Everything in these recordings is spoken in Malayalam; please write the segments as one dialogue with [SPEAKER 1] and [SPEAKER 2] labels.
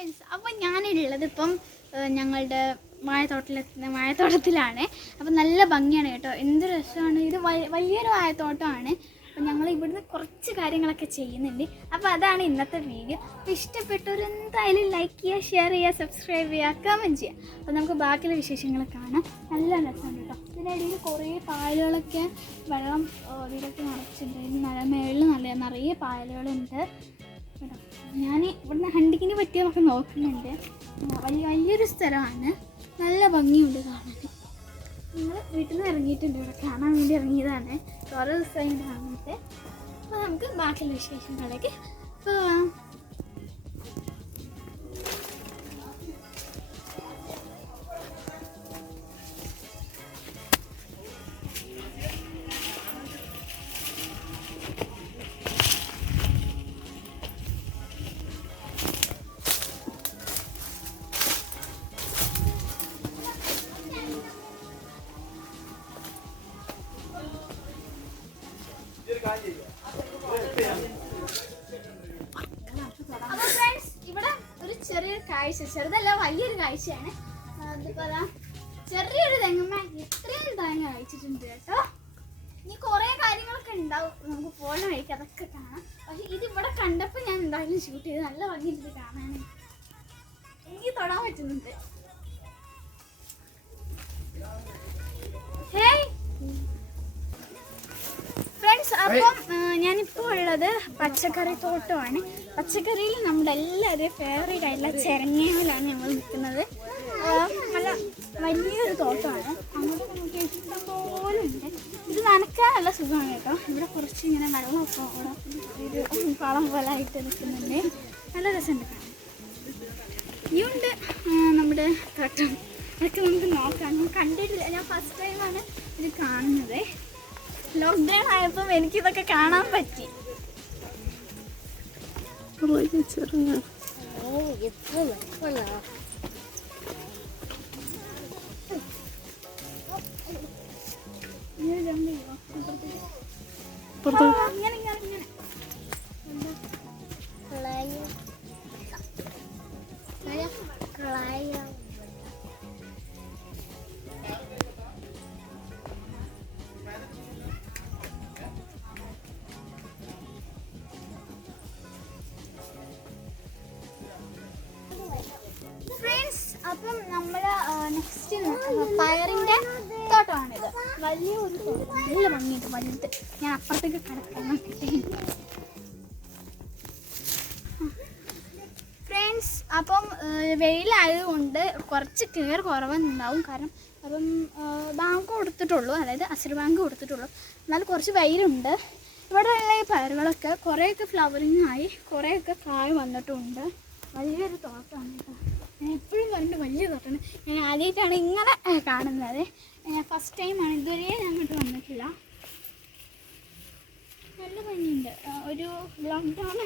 [SPEAKER 1] ഫ്രണ്ട്സ് അപ്പം ഞാനുള്ളത് ഇപ്പം ഞങ്ങളുടെ വാഴത്തോട്ടത്തിൽ വാഴത്തോട്ടത്തിലാണ് അപ്പം നല്ല ഭംഗിയാണ് കേട്ടോ. എന്ത് രസമാണ്. ഇത് വലിയൊരു വാഴത്തോട്ടമാണ് അപ്പം ഞങ്ങൾ ഇവിടുന്ന് കുറച്ച് കാര്യങ്ങളൊക്കെ ചെയ്യുന്നുണ്ട്. അപ്പോൾ അതാണ് ഇന്നത്തെ വീഡിയോ. അപ്പോൾ ഇഷ്ടപ്പെട്ടവർ എന്തായാലും ലൈക്ക് ചെയ്യുക ഷെയർ ചെയ്യുക സബ്സ്ക്രൈബ് ചെയ്യുക കമന്റ് ചെയ്യുക. അപ്പോൾ നമുക്ക് ബാക്കിയുള്ള വിശേഷങ്ങൾ കാണാം. നല്ല രസമാണ് കേട്ടോ. ഇതിനിടയിൽ കുറേ പായലുകളൊക്കെ വെള്ളം വീടൊക്കെ നിറച്ചിട്ടുണ്ട്. മഴ മേളിൽ നല്ല നിറയെ പായലുകളുണ്ട്. ഞാൻ ഇവിടുന്ന് ഹണ്ടിങ്ങിന് നമുക്ക് നോക്കുന്നുണ്ട്. വലിയ വലിയൊരു സ്ഥലമാണ്. നല്ല ഭംഗിയുണ്ട് കാണാൻ നിങ്ങൾ വീട്ടിൽ നിന്ന് ഇറങ്ങിയിട്ടുണ്ട്. ഇവിടെ കാണാൻ വേണ്ടി ഇറങ്ങിയതാണ്. കുറേ ദിവസമായിട്ട് കാണുന്നത് അപ്പോൾ നമുക്ക് ബാക്കിയുള്ള വിശേഷങ്ങളിലേക്ക് പോവാം. അപ്പോൾ ഫ്രണ്ട്സ് ഇവിടെ ഒരു ചെറിയൊരു കാഴ്ച ചെറുതല്ല വലിയൊരു കാഴ്ചയാണ്. അതാ ചെറിയൊരു തെങ്ങമ്മ ഇത്രയും തേങ്ങ കഴിച്ചിട്ടുണ്ട് കേട്ടോ. ഇനി കുറേ കാര്യങ്ങളൊക്കെ ഉണ്ടാവും. നമുക്ക് പോണ വഴിക്ക് അതൊക്കെ കാണാം. പക്ഷെ ഇത് ഇവിടെ കണ്ടപ്പോൾ ഞാൻ എന്തായാലും ഷൂട്ട് ചെയ്ത് നല്ല ഭംഗിയുണ്ട് കാണാൻ എനിക്ക് തൊടാൻ പറ്റുന്നുണ്ട്. ഞാനിപ്പോൾ ഉള്ളത് പച്ചക്കറി തോട്ടമാണ്. പച്ചക്കറിയിൽ നമ്മുടെ എല്ലാവരുടെയും ഫേവറേറ്റ് ആയിട്ടുള്ള ചെരങ്ങയിലാണ് ഞങ്ങൾ നിൽക്കുന്നത്. നല്ല വലിയൊരു തോട്ടമാണ്. ഉണ്ട്. ഇത് നനക്കാനുള്ള സുഖമാണ് കേട്ടോ. ഇവിടെ കുറച്ച് ഇങ്ങനെ വെള്ളമൊക്കെ ഒരു കളം പോലെ ആയിട്ട് നിൽക്കുന്നുണ്ട്. നല്ല രസമുണ്ട് ഇനിയുണ്ട് നമ്മുടെ തോട്ടം. അതൊക്കെ നമുക്ക് നോക്കാം. കണ്ടിട്ടില്ല. ഞാൻ ഫസ്റ്റ് ടൈമാണ് ഇത് കാണുന്നത്. ലോക്ക്ഡൗൺ ആയപ്പം എനിക്കിതൊക്കെ കാണാൻ പറ്റി. ഇങ്ങനെ വലിയ ഒരു നല്ല ഭംഗിയുണ്ട് വലുത്. ഞാൻ അപ്പുറത്തേക്ക് കിടക്കണം ഫ്രണ്ട്സ് അപ്പം വെയിലായതുകൊണ്ട് കുറച്ച് കെയർ കുറവുണ്ടാവും കാരണം അപ്പം ബാങ്ക് കൊടുത്തിട്ടുള്ളൂ. അതായത് അസർ ബാങ്ക് കൊടുത്തിട്ടുള്ളൂ. എന്നാൽ കുറച്ച് വെയിലുണ്ട്. ഇവിടെ ഉള്ള ഈ പയറുകളൊക്കെ കുറേയൊക്കെ ഫ്ലവറിങ് ആയി കുറേയൊക്കെ കായ് വന്നിട്ടുണ്ട്. വലിയൊരു തോട്ടമാണ് കേട്ടോ എപ്പോഴും കണ്ട് വലിയ തോട്ടമാണ് ഞാൻ ആദ്യമായിട്ടാണ് ഇങ്ങനെ കാണുന്നത്. ഫസ്റ്റ് ടൈമാണ് ഇതുവരെ ഞാൻ അങ്ങോട്ട് വന്നിട്ടില്ല. നല്ല ഭംഗിയുണ്ട്. ഒരു ലോക്ക്ഡൗൺ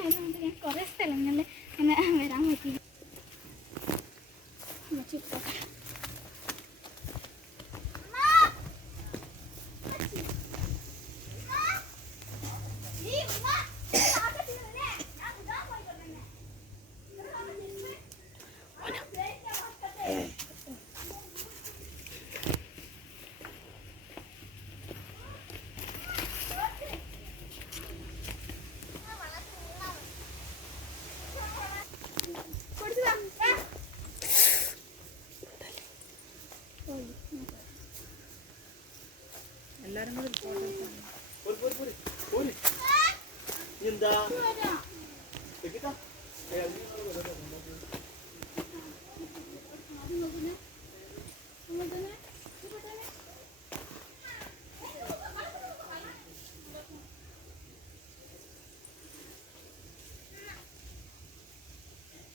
[SPEAKER 2] എന്താ?
[SPEAKER 1] വരാം.
[SPEAKER 2] തെക്കിട്ടാ